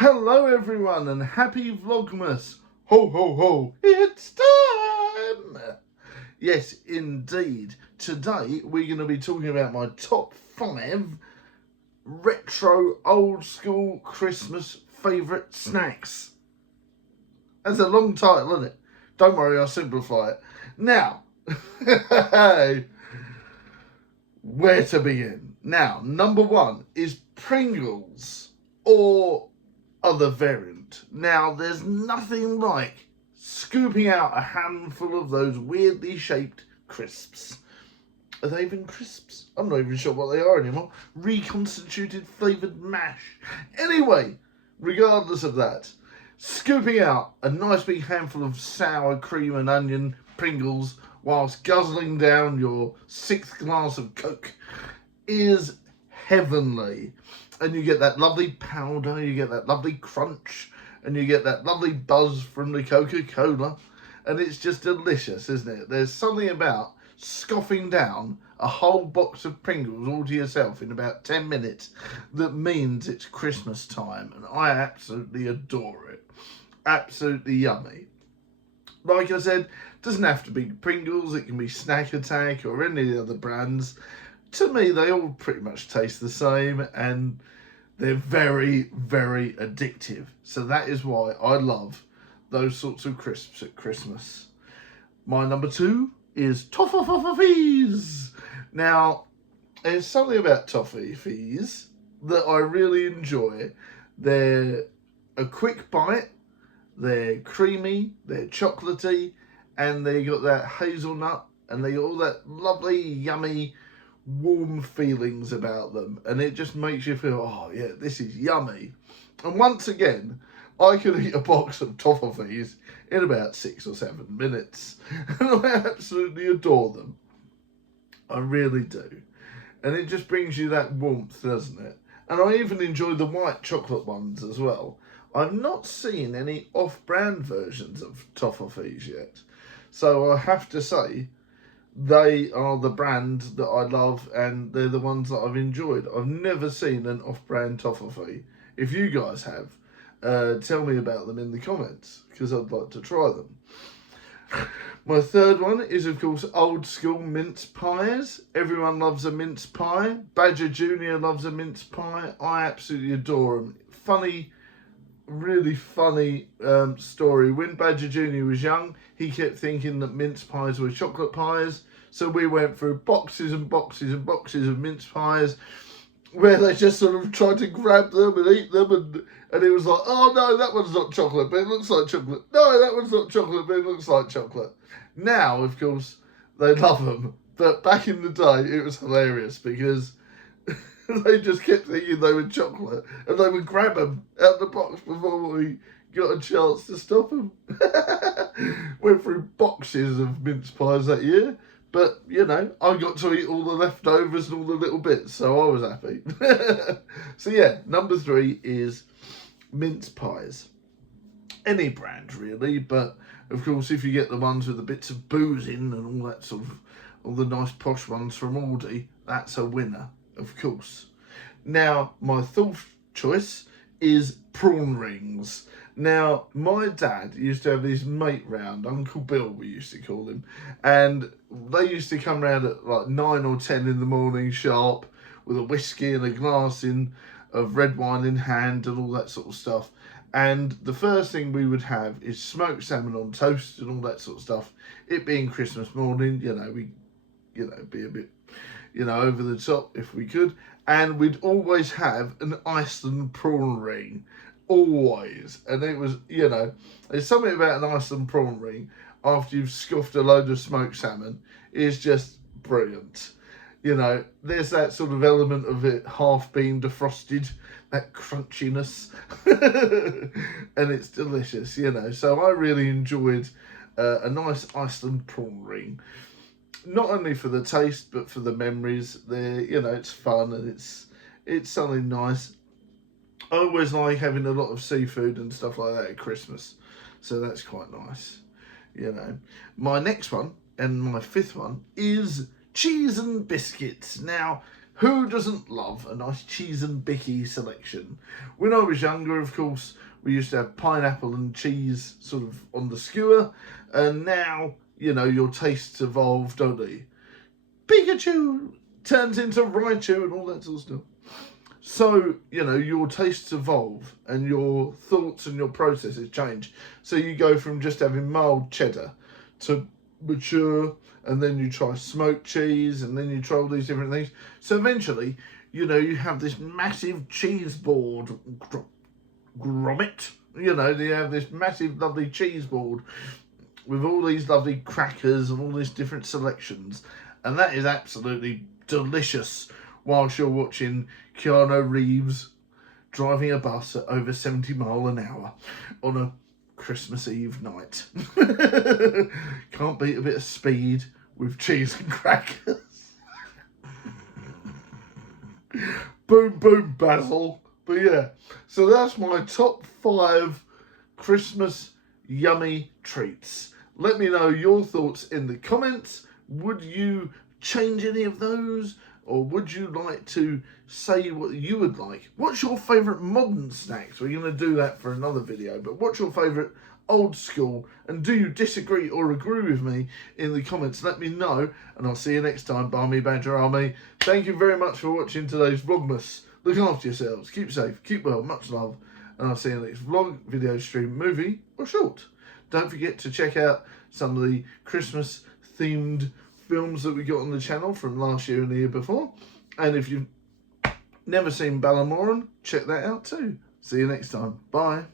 Hello everyone and happy Vlogmas. Ho ho ho, it's time! Yes, indeed. Today we're going to be talking about my top 5 retro old school Christmas favourite snacks. That's a long title, isn't it? Don't worry, I'll simplify it. Now, where to begin? Now, number 1 is Pringles or other variant. Now, there's nothing like scooping out a handful of those weirdly shaped crisps. Are they even crisps? I'm not even sure what they are anymore. Reconstituted flavoured mash. Anyway, regardless of that, scooping out a nice big handful of sour cream and onion Pringles whilst guzzling down your 6th glass of Coke is heavenly. And you get that lovely powder, you get that lovely crunch, and you get that lovely buzz from the Coca-Cola. And it's just delicious, isn't it? There's something about scoffing down a whole box of Pringles all to yourself in about 10 minutes that means it's Christmas time. And I absolutely adore it. Absolutely yummy. Like I said, doesn't have to be Pringles. It can be Snack Attack or any of the other brands. To me, they all pretty much taste the same, and they're very, very addictive. So that is why I love those sorts of crisps at Christmas. My number 2 is Toffees. Now, there's something about Toffees that I really enjoy. They're a quick bite, they're creamy, they're chocolatey, and they got that hazelnut, and they got all that lovely, yummy, warm feelings about them, and it just makes you feel, oh yeah, this is yummy. And once again, I could eat a box of Toffees in about 6 or 7 minutes, and I absolutely adore them. I really do. And it just brings you that warmth, doesn't it? And I even enjoy the white chocolate ones as well. I've not seen any off-brand versions of Toffees yet, so I have to say they are the brand that I love, and they're the ones that I've enjoyed. I've never seen an off-brand Toffee. If you guys have, tell me about them in the comments, because I'd like to try them. My third one is, of course, old school mince pies. Everyone loves a mince pie. Badger Jr. loves a mince pie. I absolutely adore them. Funny, really funny story. When Badger Jr. was young, he kept thinking that mince pies were chocolate pies. So we went through boxes and boxes and boxes of mince pies where they just sort of tried to grab them and eat them, and it was like, oh no, that one's not chocolate, but it looks like chocolate. No, that one's not chocolate, but it looks like chocolate. Now, of course, they love them. But back in the day, it was hilarious because they just kept thinking they were chocolate, and they would grab them out of the box before we got a chance to stop them. Went through boxes of mince pies that year, but you know, I got to eat all the leftovers and all the little bits, so I was happy. So yeah, number 3 is mince pies. Any brand really, but of course if you get the ones with the bits of booze in and all that sort of, all the nice posh ones from Aldi, that's a winner, of course. Now, my fourth choice is prawn rings. Now, my dad used to have his mate round, Uncle Bill we used to call him, and they used to come round at like 9 or 10 in the morning sharp with a whiskey and a glass of red wine in hand and all that sort of stuff. And the first thing we would have is smoked salmon on toast and all that sort of stuff. It being Christmas morning, we be a bit, over the top if we could. And we'd always have an Iceland prawn ring. Always. And it was, there's something about an Iceland prawn ring after you've scoffed a load of smoked salmon is just brilliant. There's that sort of element of it half being defrosted, that crunchiness, and it's delicious, So I really enjoyed a nice Iceland prawn ring. Not only for the taste, but for the memories. It's fun and it's something nice. I always like having a lot of seafood and stuff like that at Christmas, so that's quite nice. My next one and my 5th one is cheese and biscuits. Now, Who doesn't love a nice cheese and bicky selection? When I was younger, of course, we used to have pineapple and cheese sort of on the skewer, and now, you know, your tastes evolve, don't they? Pikachu turns into Raichu and all that sort of stuff. So, you know, your tastes evolve and your thoughts and your processes change. So you go from just having mild cheddar to mature, and then you try smoked cheese, and then you try all these different things. So eventually, you know, you have this massive cheese board grommet. You know, you have this massive, lovely cheese board with all these lovely crackers and all these different selections. And that is absolutely delicious whilst you're watching Keanu Reeves driving a bus at over 70 miles an hour on a Christmas Eve night. Can't beat a bit of speed with cheese and crackers. Boom, boom, Basil. But yeah, so that's my top 5 Christmas yummy treats. Let me know your thoughts in the comments. Would you change any of those? Or would you like to say what you would like? What's your favourite modern snacks? We're going to do that for another video. But what's your favourite old school? And do you disagree or agree with me in the comments? Let me know. And I'll see you next time, Barmy Badger Army. Thank you very much for watching today's Vlogmas. Look after yourselves. Keep safe. Keep well. Much love. And I'll see you in the next vlog, video, stream, movie or short. Don't forget to check out some of the Christmas themed films that we got on the channel from last year and the year before. And if you've never seen Ballamoran, check that out too. See you next time. Bye.